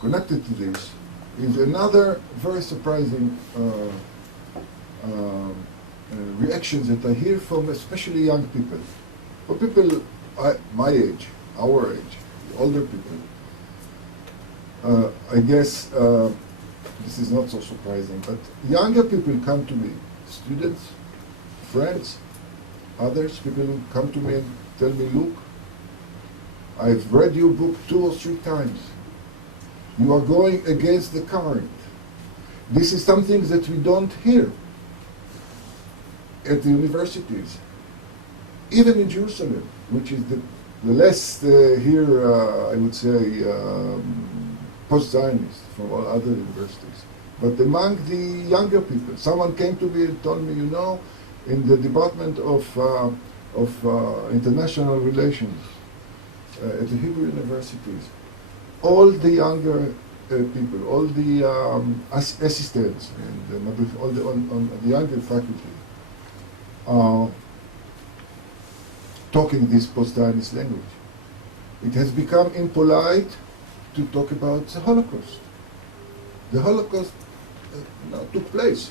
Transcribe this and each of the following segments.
connected to this is another very surprising reactions that I hear from especially young people. For people my age, our age, older people, I guess this is not so surprising, but younger people come to me, students, friends, others, people who come to me and tell me, look, I've read your book 2 or 3 times. You are going against the current. This is something that we don't hear at the universities, even in Jerusalem, which is the less here, I would say, post-Zionist from all other universities. But among the younger people, someone came to me and told me, you know, in the Department of International Relations at the Hebrew universities, all the younger people, all the assistants, and all the younger faculty are talking this post-Zionist language. It has become impolite to talk about the Holocaust. The Holocaust took place.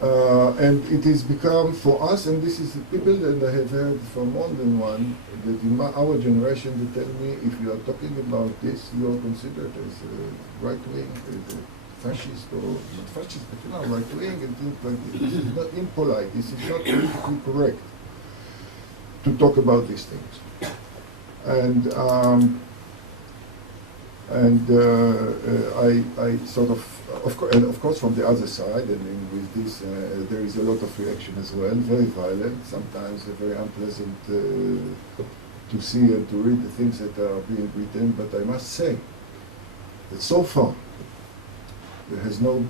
And it has become for us, and this is the people that I have heard from more than one, that in our generation they tell me, if you are talking about this, you are considered as right-wing, fascist, or not fascist, but you know, right-wing, and things like this. This is not impolite, this is not politically correct to talk about these things. And I sort of course, from the other side, and with this, there is a lot of reaction as well, very violent, sometimes very unpleasant to see and to read the things that are being written. But I must say that so far, there has not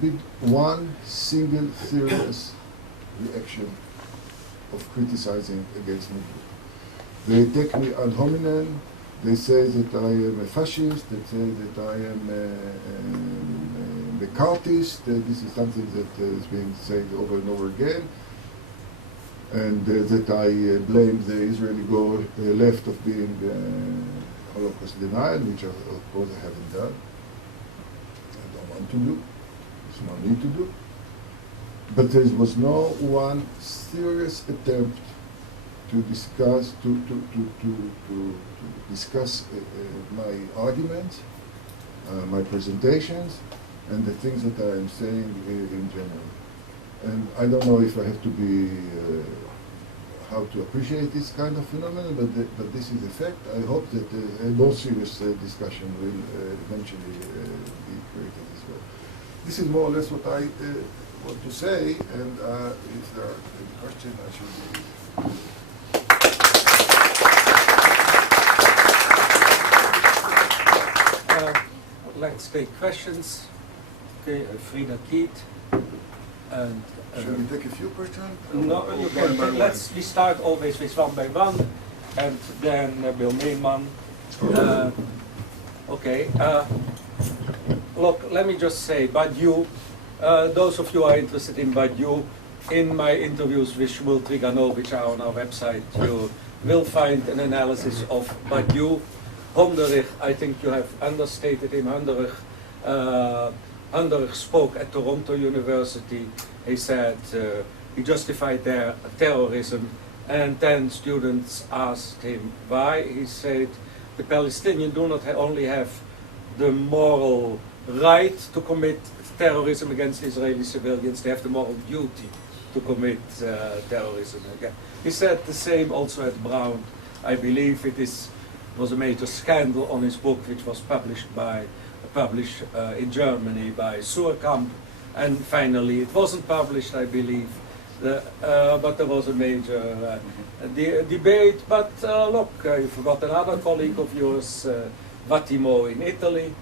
been one single serious reaction of criticizing against me. They take me ad hominem. They say that I am a fascist, they say that I am a McCarthyist. This is something that is being said over and over again. And that I blame the Israeli left of being Holocaust denial, which of course I haven't done. I don't want to do. There's no need to do. But there was no one serious attempt to discuss my arguments, my presentations, and the things that I am saying in general. And I don't know if I have to be how to appreciate this kind of phenomenon, but this is a fact. I hope that a more serious discussion will eventually be created as well. This is more or less what I want to say, and if there are any questions, I should be. Let's take questions. Okay, Frida Keat. And should we take a few questions? No, you can take, we start always with one by one, and then Bill Neyman. Okay. Look, let me just say, Badiou, those of you who are interested in Badiou, in my interviews with Shmuel Trigano, which are on our website, you will find an analysis of Badiou. Honderich, I think you have understated him. Honderich spoke at Toronto University. He said he justified their terrorism, and 10 students asked him why. He said the Palestinians do not only have the moral right to commit terrorism against Israeli civilians, they have the moral duty to commit terrorism again. He said the same also at Brown. I believe it was a major scandal on his book, which was published in Germany by Suhrkamp, and finally it wasn't published, I believe, but there was a major debate. But look, you forgot another colleague of yours, Vattimo in Italy.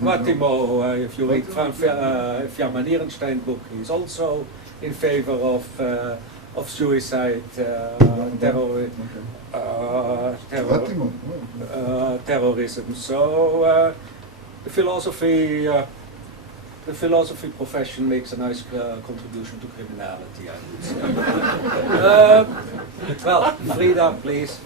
Vattimo, if you read Fiamma Nierenstein book, he's also in favor of suicide, terrorism. So the philosophy profession makes a nice contribution to criminality, I would say. Well, Frida, please.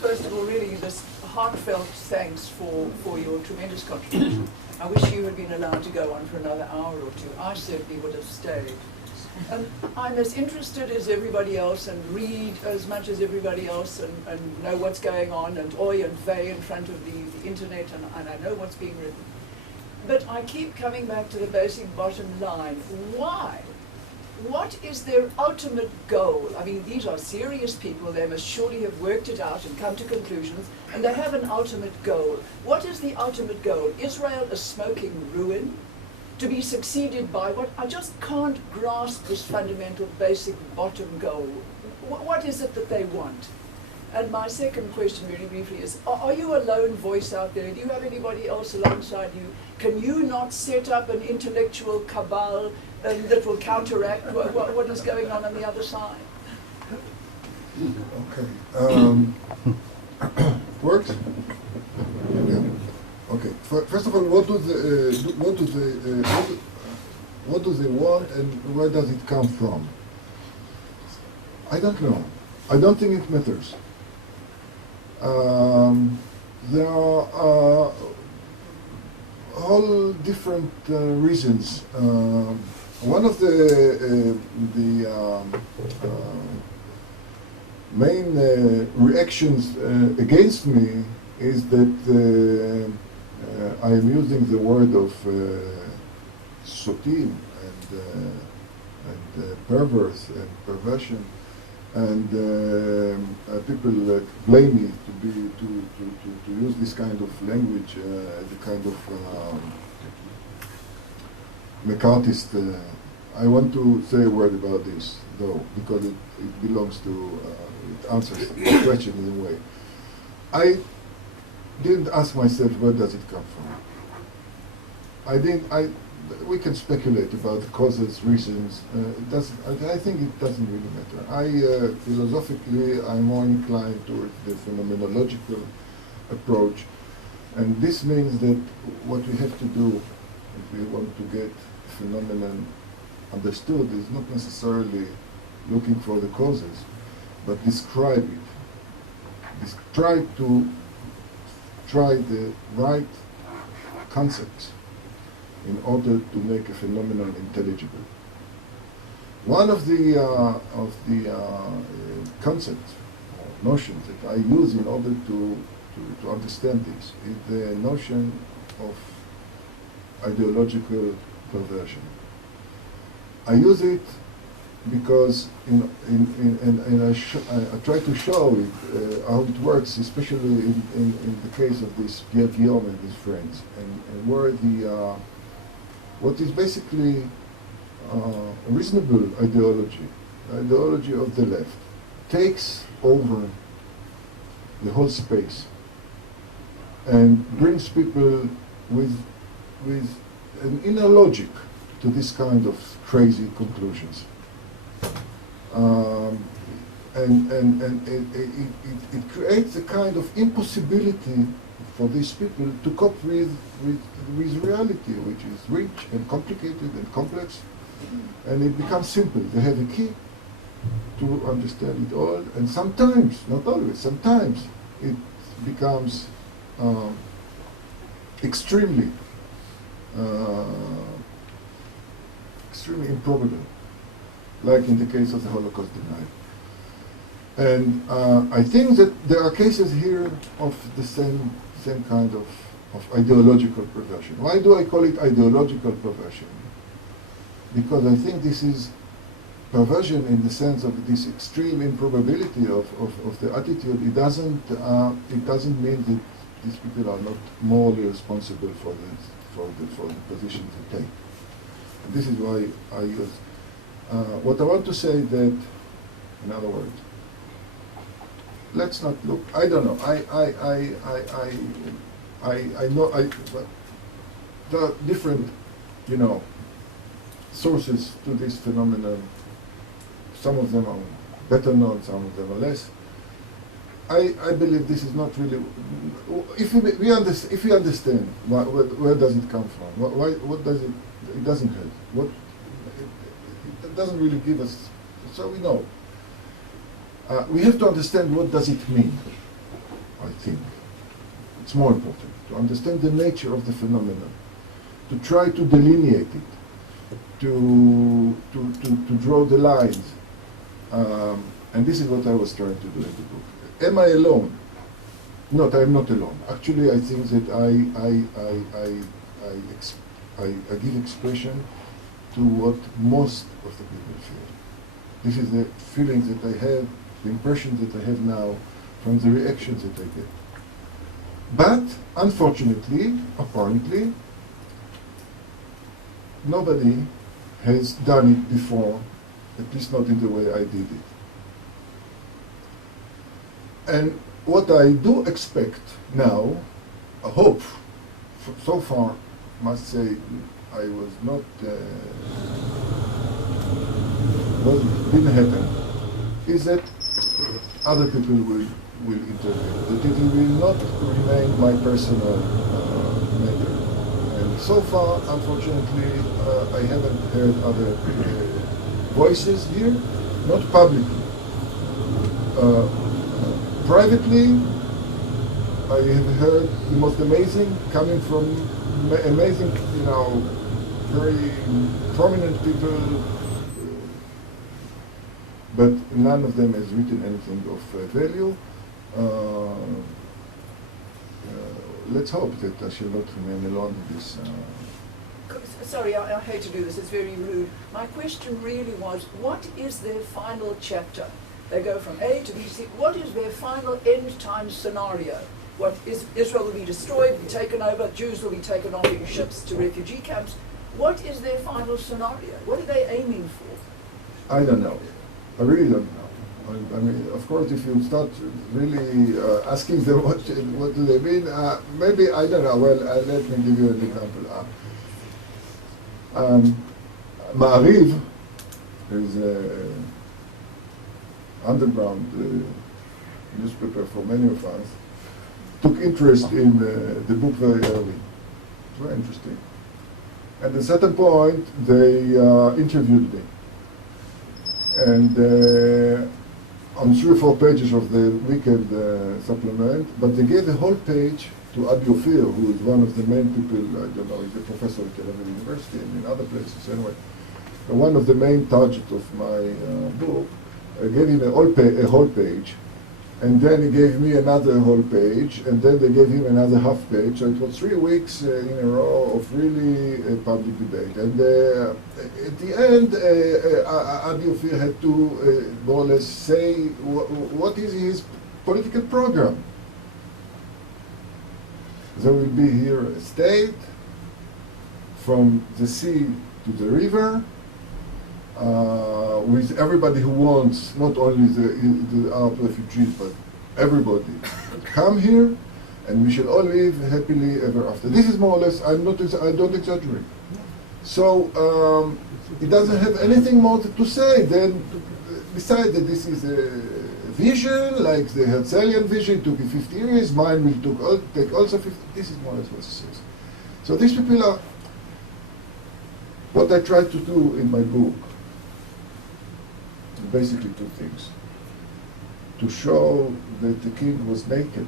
First of all, really, this heartfelt thanks for your tremendous contribution. I wish you had been allowed to go on for another hour or two. I certainly would have stayed. I'm as interested as everybody else and read as much as everybody else and know what's going on and oi and vey in front of the internet and I know what's being written. But I keep coming back to the basic bottom line. Why? What is their ultimate goal? I mean, these are serious people. They must surely have worked it out and come to conclusions, and they have an ultimate goal. What is the ultimate goal? Israel a smoking ruin? To be succeeded by what? I just can't grasp this fundamental, basic, bottom goal. What is it that they want? And my second question, really briefly, is, are you a lone voice out there? Do you have anybody else alongside you? Can you not set up an intellectual cabal that will counteract what is going on the other side? Okay. Works? Yeah. Okay. First of all, what do they want and where does it come from? I don't know. I don't think it matters. There are all different reasons. One of the main reactions against me is that I am using the word of sotim and perverse and perversion, and people blame me to use this kind of language, the kind of McCarthyist. I want to say a word about this, though, because it belongs to, it answers the question in a way. I didn't ask myself, where does it come from? We can speculate about the causes, reasons. I think it doesn't really matter. Philosophically, I'm more inclined towards the phenomenological approach, and this means that what we have to do if we want to get a phenomenon understood is not necessarily looking for the causes, but describe it. Try the right concepts in order to make a phenomenon intelligible. One of the concepts, or notions that I use in order to understand this is the notion of ideological perversion. I use it because I try to show it, how it works, especially in the case of this Pierre Guillaume and his friends, and where what is basically a reasonable ideology of the left, takes over the whole space and brings people with an inner logic to this kind of crazy conclusions. And it creates a kind of impossibility for these people to cope with reality, which is rich and complicated and complex, and it becomes simple. They have a key to understand it all, and sometimes, not always, sometimes it becomes extremely improbable, like in the case of the Holocaust denial. And I think that there are cases here of the same kind of ideological perversion. Why do I call it ideological perversion? Because I think this is perversion in the sense of this extreme improbability of the attitude. It doesn't mean that these people are not morally responsible for the positions they take. And this is why I use. What I want to say that, in other words, let's not look. I don't know. I know. There are different, sources to this phenomenon. Some of them are better known. Some of them are less. I believe this is not really. If we understand where does it come from? What does it? It doesn't help. It doesn't really give us. So we know. We have to understand what does it mean. I think. It's more important to understand the nature of the phenomenon, to try to delineate it, to draw the lines. And this is what I was trying to do in the book. Am I alone? No, I am not alone. Actually, I think that I give expression to what most of the people feel. This is the feelings that I have, the impressions that I have now from the reactions that I get. But, unfortunately, apparently, nobody has done it before, at least not in the way I did it. And what I do expect now, I hope, so far, must say, I was not, didn't happen, is that other people will intervene, that it will not remain my personal matter. And so far, unfortunately, I haven't heard other voices here, not publicly. Privately, I have heard the most amazing, coming from amazing, very prominent people, but none of them has written anything of value. Let's hope that I shall not remain alone in this. Sorry, I hate to do this, it's very rude. My question really was, what is their final chapter? They go from A to B to C. What is their final end time scenario? What is Israel will be destroyed, be taken over, Jews will be taken off in ships to refugee camps. What is their final scenario? What are they aiming for? I don't know. I really don't know. I mean, of course, if you start really asking them what do they mean, maybe, I don't know. Well, let me give you an example. Ma'ariv is an underground newspaper for many of us, took interest in the book very early. It's very interesting. At a certain point, they interviewed me. And on 3 or 4 pages of the weekend supplement, but they gave a whole page to Abi Ophir, who is one of the main people, I don't know, he's a professor at Tel Aviv University and in other places anyway. One of the main targets of my book, I gave him a whole page, and then he gave me another whole page, and then they gave him another half page. So it was 3 weeks in a row of really public debate. And at the end, Abi Ophir had to more or less say what is his political program. There will be here a state, from the sea to the river, with everybody who wants, not only the Arab refugees, but everybody come here, and we shall all live happily ever after. This is more or less, I don't exaggerate. So it doesn't have anything more to say than, besides that this is a vision, like the Herzlian vision took 50 years, mine will take also 50, this is more or less what it says. So these people are, what I try to do in my book, basically 2 things. To show that the king was naked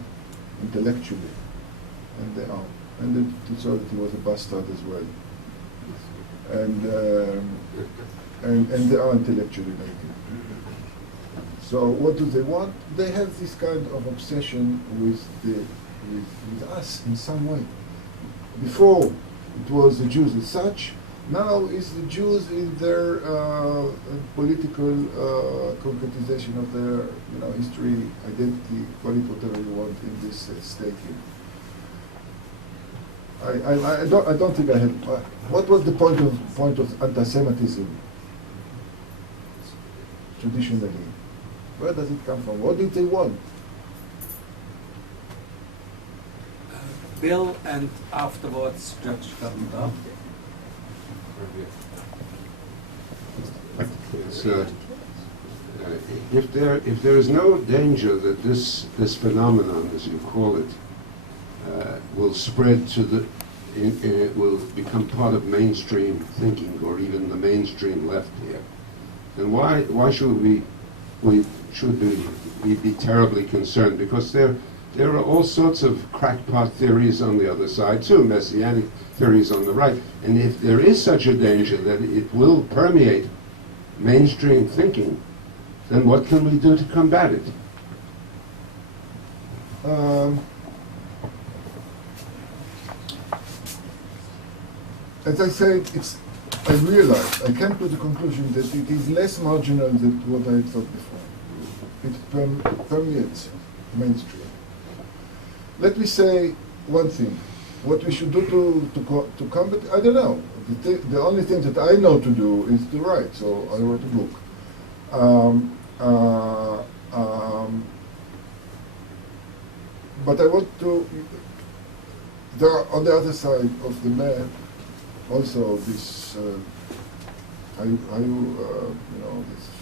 intellectually, and they are, and to show that he was a bastard as well. And they are intellectually naked. So what do they want? They have this kind of obsession with us in some way. Before it was the Jews as such, now it's the Jews in their political concretization of their history, identity, call it whatever you want in this staking. I don't think I have. What was the point of anti-Semitism traditionally? Where does it come from? What did they want? Bill, and afterwards Judge Governor. If there is no danger that this phenomenon, as you call it, will spread to will become part of mainstream thinking, or even the mainstream left here, then why should we be terribly concerned? Because there There are all sorts of crackpot theories on the other side too, messianic theories on the right. And if there is such a danger that it will permeate mainstream thinking, then what can we do to combat it? As I said, I realize, I came to the conclusion that it is less marginal than what I thought before. It permeates mainstream. Let me say one thing. What we should do to combat, I don't know. The only thing that I know to do is to write, so I wrote a book. But I want to, there are on the other side of the map also this,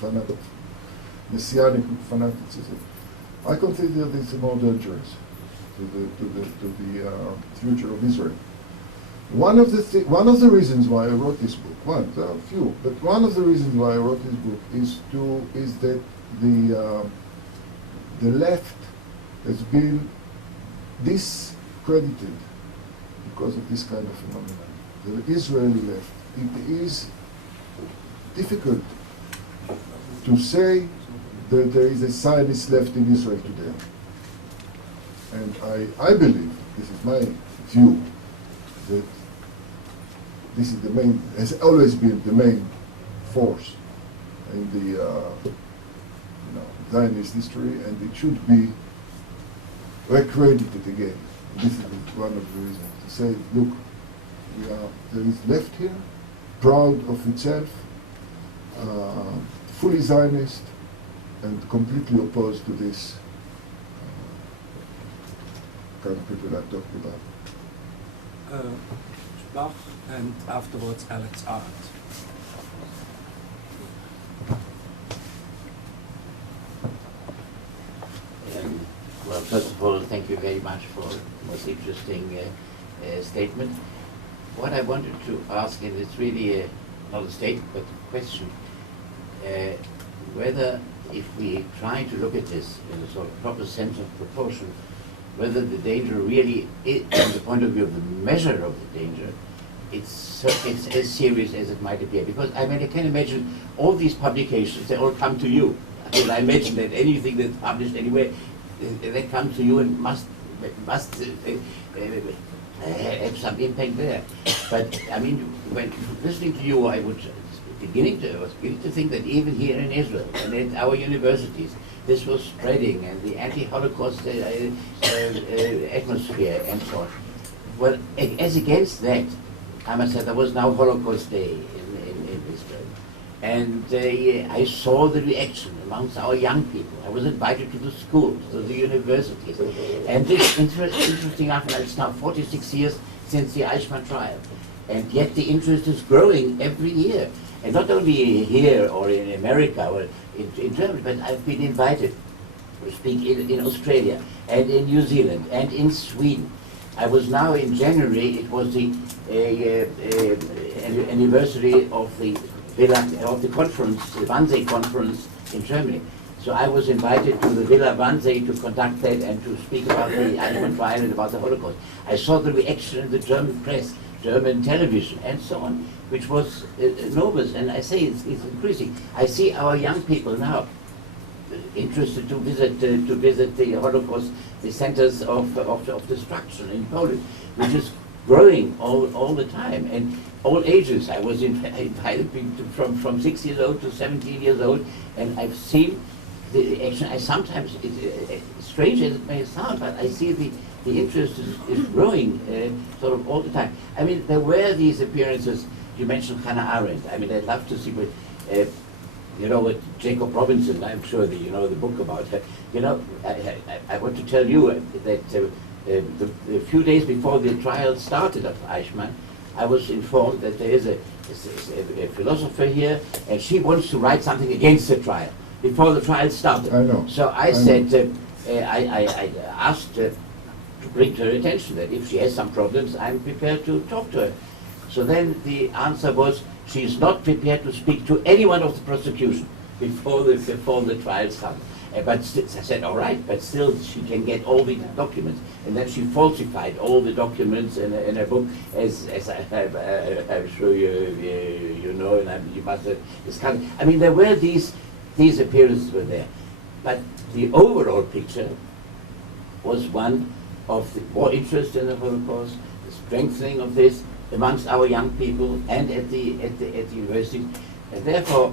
this messianic fanaticism. I consider this more dangerous to the future of Israel. One of the reasons why I wrote this book, there are a few, but one of the reasons why I wrote this book is that the left has been discredited because of this kind of phenomenon. The Israeli left, it is difficult to say that there is a Zionist left in Israel today. And I believe, this is my view, that this is the main, has always been the main force in the Zionist history, and it should be recredited again. This is one of the reasons to say, look, there is left here, proud of itself, fully Zionist, and completely opposed to this kind of people I talked about. Bach, and afterwards Alex Arendt. Well, first of all, thank you very much for the most interesting statement. What I wanted to ask, and it's really not a statement, but a question, whether if we try to look at this in a sort of proper sense of proportion, whether the danger really is, from the point of view of the measure of the danger, it's as serious as it might appear. Because I mean, I can imagine all these publications, they all come to you. I mean, I imagine that anything that's published anywhere, they come to you and must have some impact there. But I mean, when listening to you, I was beginning to think that even here in Israel and at our universities, this was spreading, and the anti-Holocaust atmosphere and so on. Well, as against that, I must say there was now Holocaust Day in Israel. And I saw the reaction amongst our young people. I was invited to the schools, to the universities. And this interesting enough, it's now 46 years since the Eichmann trial. And yet the interest is growing every year. And not only here or in America or in Germany, but I've been invited to speak in Australia and in New Zealand and in Sweden. I was now in January, it was the anniversary of the conference, the Wannsee conference in Germany. So I was invited to the Villa Wannsee to conduct that and to speak about the Eichmann trial and about the Holocaust. I saw the reaction in the German press, German television, and so on, which was enormous. And I say it's increasing. I see our young people now interested to visit the Holocaust, the centers of destruction in Poland, which is growing all the time, and all ages. I was invited from 6 years old to 17 years old, and I've seen the action. I sometimes, strange as it may sound, but I see the interest is growing sort of all the time. I mean, there were these appearances. You mentioned Hannah Arendt. I mean, I'd love to see what, you know, what Jacob Robinson, I'm sure that you know the book about her. You know, I want to tell you that the few days before the trial started of Eichmann, I was informed that there is a philosopher here, and she wants to write something against the trial before the trial started. I know. So I said, I asked to bring to her attention that if she has some problems, I'm prepared to talk to her. So then the answer was, she is not prepared to speak to anyone of the prosecution before the trial started. But I said, all right, but still she can get all the documents. And then she falsified all the documents in her book, as I'm sure you know, and you must have discussed. I mean, there were these appearances were there. But the overall picture was one of the more interest in the Holocaust, the strengthening of this amongst our young people and at the universities. And therefore,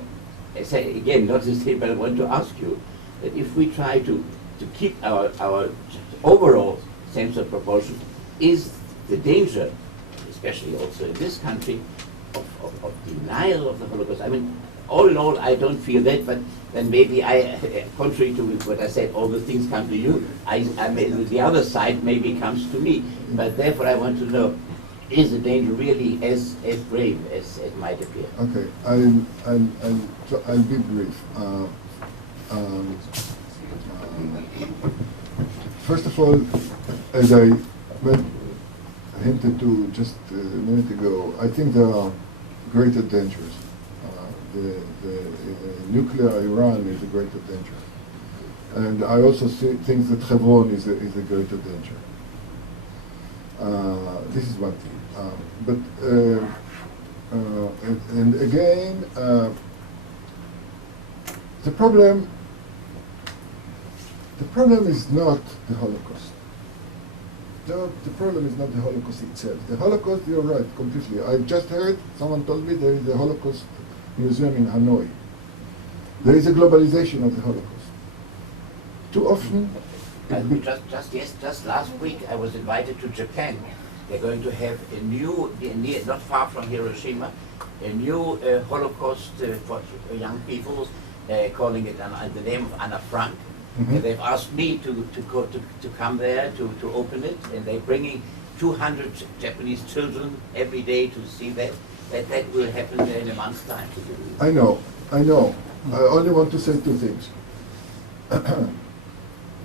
I say again, not to say, but I want to ask you, that if we try to keep our overall sense of proportion, is the danger, especially also in this country, of denial of the Holocaust? I mean, all in all, I don't feel that, but then maybe contrary to what I said, all the things come to you, the other side maybe comes to me. But therefore I want to know, is the danger really as grave as it might appear? Okay, I'll be brief. First of all, as I hinted to just a minute ago, I think there are greater dangers. The nuclear Iran is a greater danger. And I also think that Hebron is a greater danger. This is one thing. And again, the problem is not the Holocaust. The problem is not the Holocaust itself. The Holocaust, you're right, completely. I've just heard, someone told me there is a Holocaust museum in Hanoi. There is a globalization of the Holocaust. Too often... Just last week I was invited to Japan. They're going to have a new, not far from Hiroshima, a new Holocaust for young people, calling it the name of Anna Frank. Mm-hmm. They've asked me to come there to open it, and they're bringing 200 Japanese children every day to see that. That will happen there in a month's time. I know. I only want to say two things.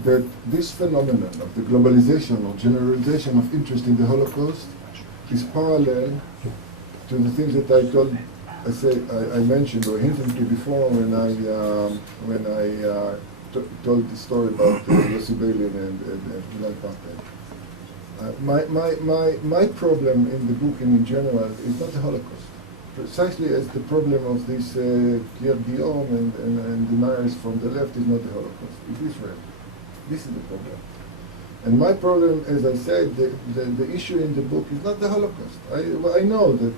That this phenomenon of the globalization or generalization of interest in the Holocaust is parallel to the things that I mentioned or hinted to before when I told the story about Yossi Beilin and Gilad Partel. My problem in the book and in general is not the Holocaust. Precisely as the problem of this Pierre Guillaume and deniers from the left is not the Holocaust, it's Israel. This is the problem. And my problem, as I said, the issue in the book is not the Holocaust. I know that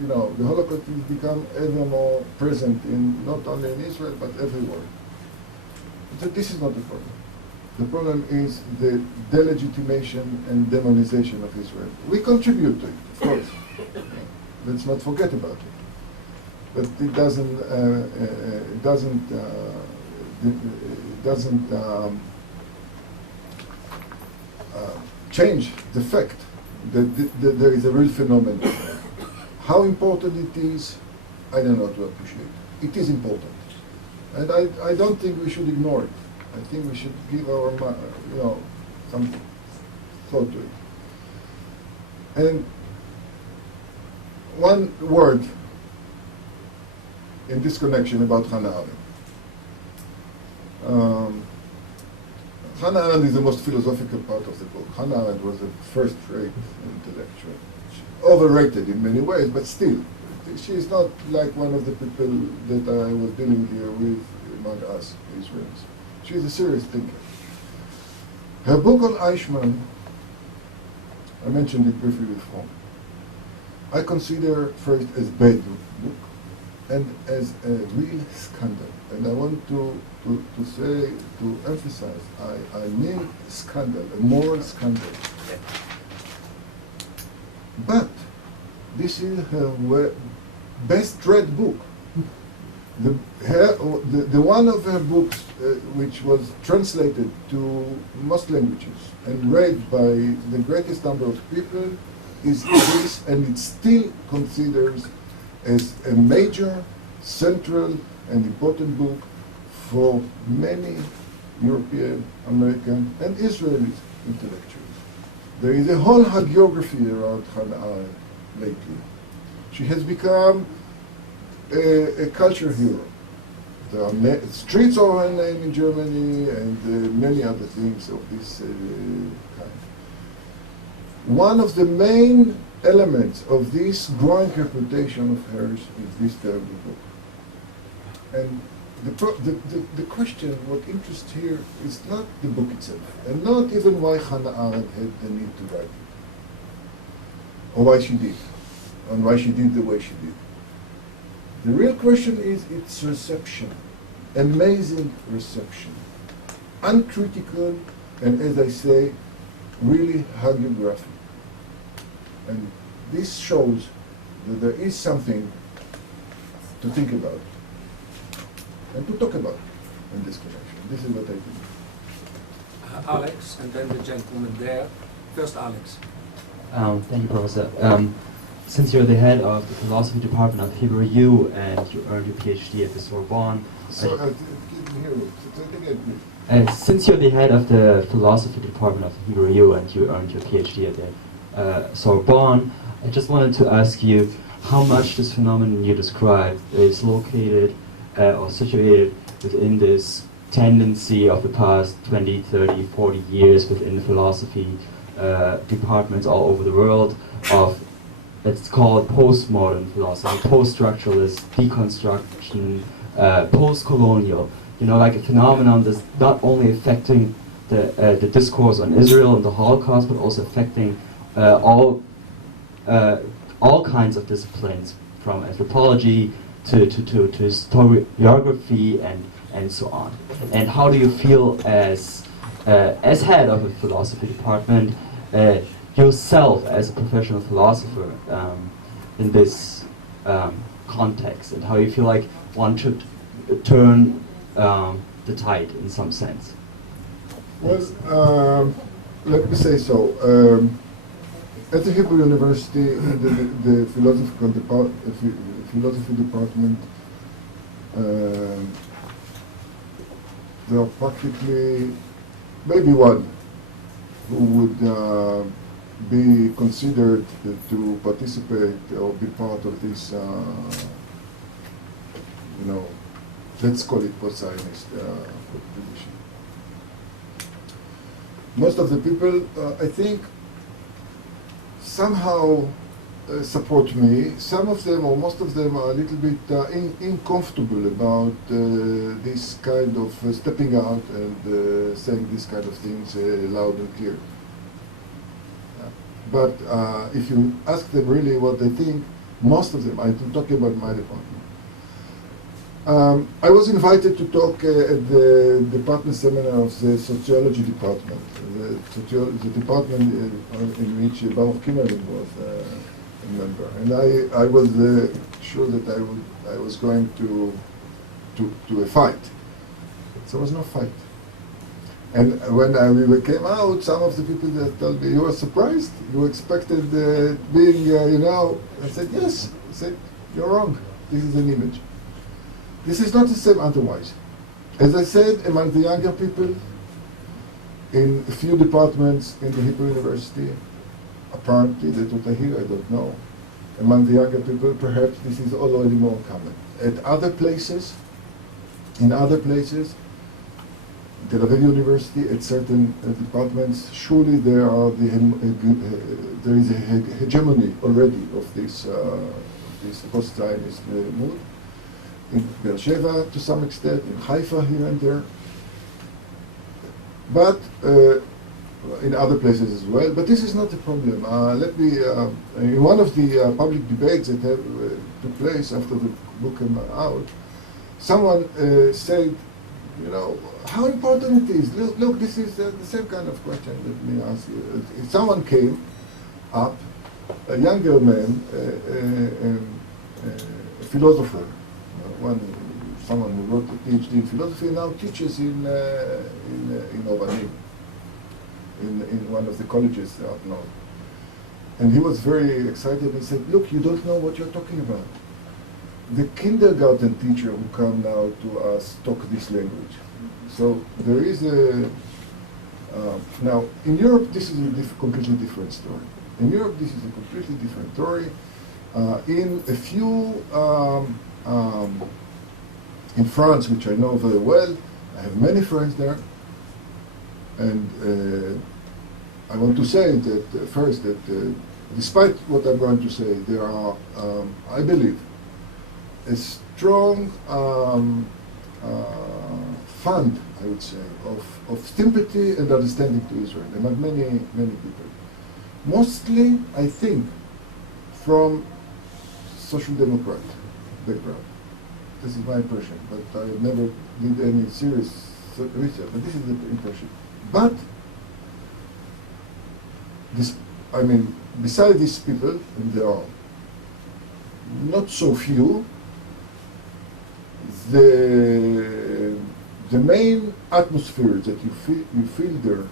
the Holocaust has become ever more present not only in Israel but everywhere. But this is not the problem. The problem is the delegitimation and demonization of Israel. We contribute to it, of course. Let's not forget about it. But it doesn't change the fact that there is a real phenomenon. How important it is, I don't know to appreciate. It is important. And I don't think we should ignore it. I think we should give our, some thought to it. And one word in this connection about Hannah Arendt. Hannah Arendt is the most philosophical part of the book. Hannah Arendt was a first-rate intellectual. Overrated in many ways, but still. She is not like one of the people that I was dealing here with among us, Israelis. She is a serious thinker. Her book on Eichmann, I mentioned it briefly before, I consider first as bad book and as a real scandal. And I want to emphasize, I mean scandal, a moral scandal. But this is her best read book. The one of her books which was translated to most languages and read by the greatest number of people is this, and it still considers as a major, central, and important book for many European, American, and Israeli intellectuals. There is a whole hagiography around Hannah Arendt lately. She has become a culture hero. There are streets are named in Germany and many other things of this kind. One of the main elements of this growing reputation of hers is this terrible book. And the question, what interests here, is not the book itself, and not even why Hannah Arendt had the need to write it, or why she did, and why she did the way she did. The real question is its reception, amazing reception, uncritical, and as I say, really hagiographic. And this shows that there is something to think about and to talk about in this connection. This is what I think. Alex, and then the gentleman there. First, Alex. Thank you, Professor. Since you're the head of the philosophy department of Hebrew U and you earned your Ph.D. at the Sorbonne, So, didn't hear it. Say it again, please. since you're the head of the philosophy department of Hebrew U and you earned your Ph.D. at the Sorbonne, I just wanted to ask you how much this phenomenon you described is located or situated within this tendency of the past 20, 30, 40 years within the philosophy departments all over the world of, it's called postmodern philosophy, post-structuralist, deconstruction, post-colonial, you know, like a phenomenon that's not only affecting the discourse on Israel and the Holocaust, but also affecting all kinds of disciplines, from anthropology to historiography and so on. And how do you feel as head of a philosophy department, yourself as a professional philosopher in this context, and how you feel like one should turn the tide in some sense? Well, let me say so. At the Hebrew University, in the philosophy department, there are practically maybe one who would be considered to participate or be part of this, let's call it post-Zionist tradition. Most of the people, I think, somehow support me. Some of them, or most of them, are a little bit uncomfortable about this kind of stepping out and saying these kind of things loud and clear. But if you ask them really what they think, most of them, I'm talking about my department. I was invited to talk at the department seminar of the sociology department, the department in which Baruch Kimmerin was a member. And I was sure that I was going to a fight. So there was no fight. And when we came out, some of the people that told me, you were surprised? You expected being, I said, yes. I said, you're wrong. This is an image. This is not the same otherwise. As I said, among the younger people, in a few departments in the Hebrew University, apparently, that's what I hear, I don't know. Among the younger people, perhaps this is already more common. At other places, in other places, Tel Aviv University, at certain departments, surely there is a hegemony already of this post-Zionist mood. In Beersheba, to some extent, in Haifa, here and there, but in other places as well. But this is not the problem. In one of the public debates that took place after the book came out, someone said, how important it is. Look, this is the same kind of question that me ask you. If someone came up, a younger man, a philosopher, someone who wrote a Ph.D. in philosophy, now teaches in Oved, in one of the colleges up north. And he was very excited and said, look, you don't know what you're talking about. The kindergarten teacher who come now to us talk this language. So there is now in Europe this is a completely different story. In Europe this is a completely different story. In a in France, which I know very well. I have many friends there. And I want to say that first that despite what I'm going to say, there are, I believe, a strong fund, I would say, of sympathy and understanding to Israel among many, many people. Mostly, I think, from social democrat background. This is my impression, but I never did any serious research, but this is the impression. But, this, I mean, beside these people, and there are not so few, the main atmosphere that you feel there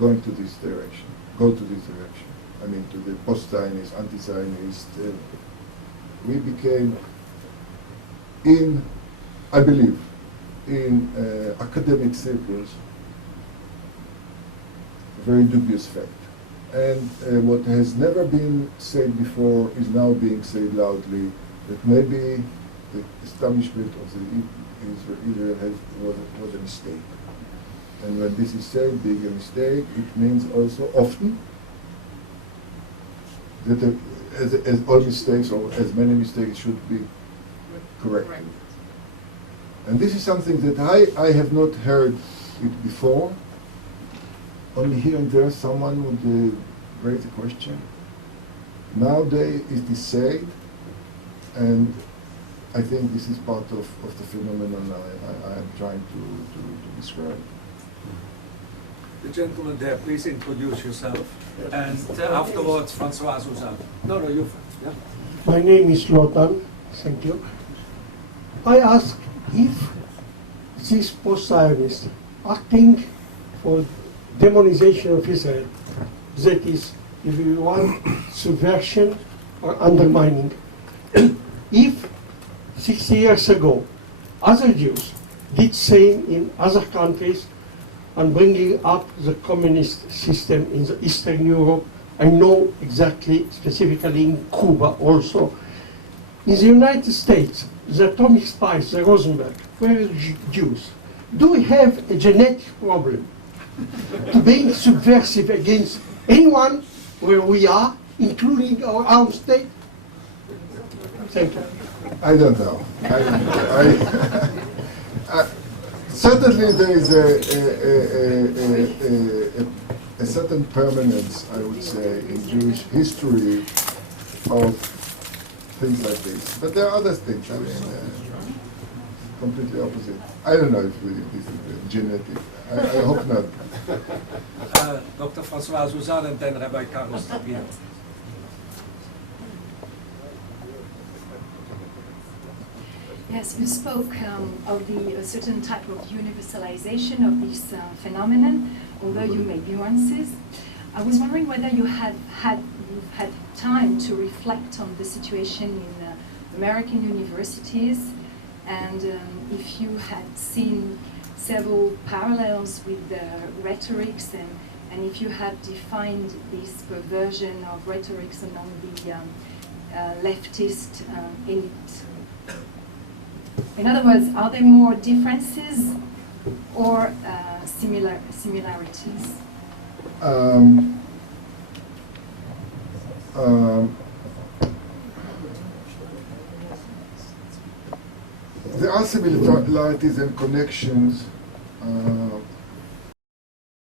going to this direction, go to this direction. I mean, to the post-Zionist, anti-Zionist. We became, I believe, in academic circles, a very dubious fact. And what has never been said before is now being said loudly, that maybe the establishment of Israel was a mistake. And when this is said, being a mistake, it means also often that as all mistakes, or as many mistakes, should be corrected. And this is something that I have not heard it before. Only here and there someone would raise a question. Nowadays it is said, and I think this is part of the phenomenon I am trying to describe. The gentleman there, please introduce yourself. And afterwards, Francois Suzanne. No, you first. Yeah. My name is Lotan. Thank you. I ask if these post-Zionists acting for demonization of Israel, that is, if you want, subversion or undermining, if 60 years ago other Jews did same in other countries and bringing up the communist system in the Eastern Europe, I know exactly, specifically in Cuba also. In the United States, the atomic spies, the Rosenberg, were Jews. Do we have a genetic problem to being subversive against anyone where we are, including our own state? Thank you. I don't know. Certainly there is a certain permanence, I would say, in Jewish history of things like this. But there are other things, I mean, completely opposite. I don't know if this is genetic. I hope not. Dr. Francois Suzanne and then Rabbi Carlos Tapia. Yes, you spoke of a certain type of universalization of this phenomenon, although you made nuances. I was wondering whether you've had time to reflect on the situation in American universities, and if you had seen several parallels with the rhetorics, and if you had defined this perversion of rhetorics among the leftist elite. In other words, are there more differences or similarities? There are similarities and connections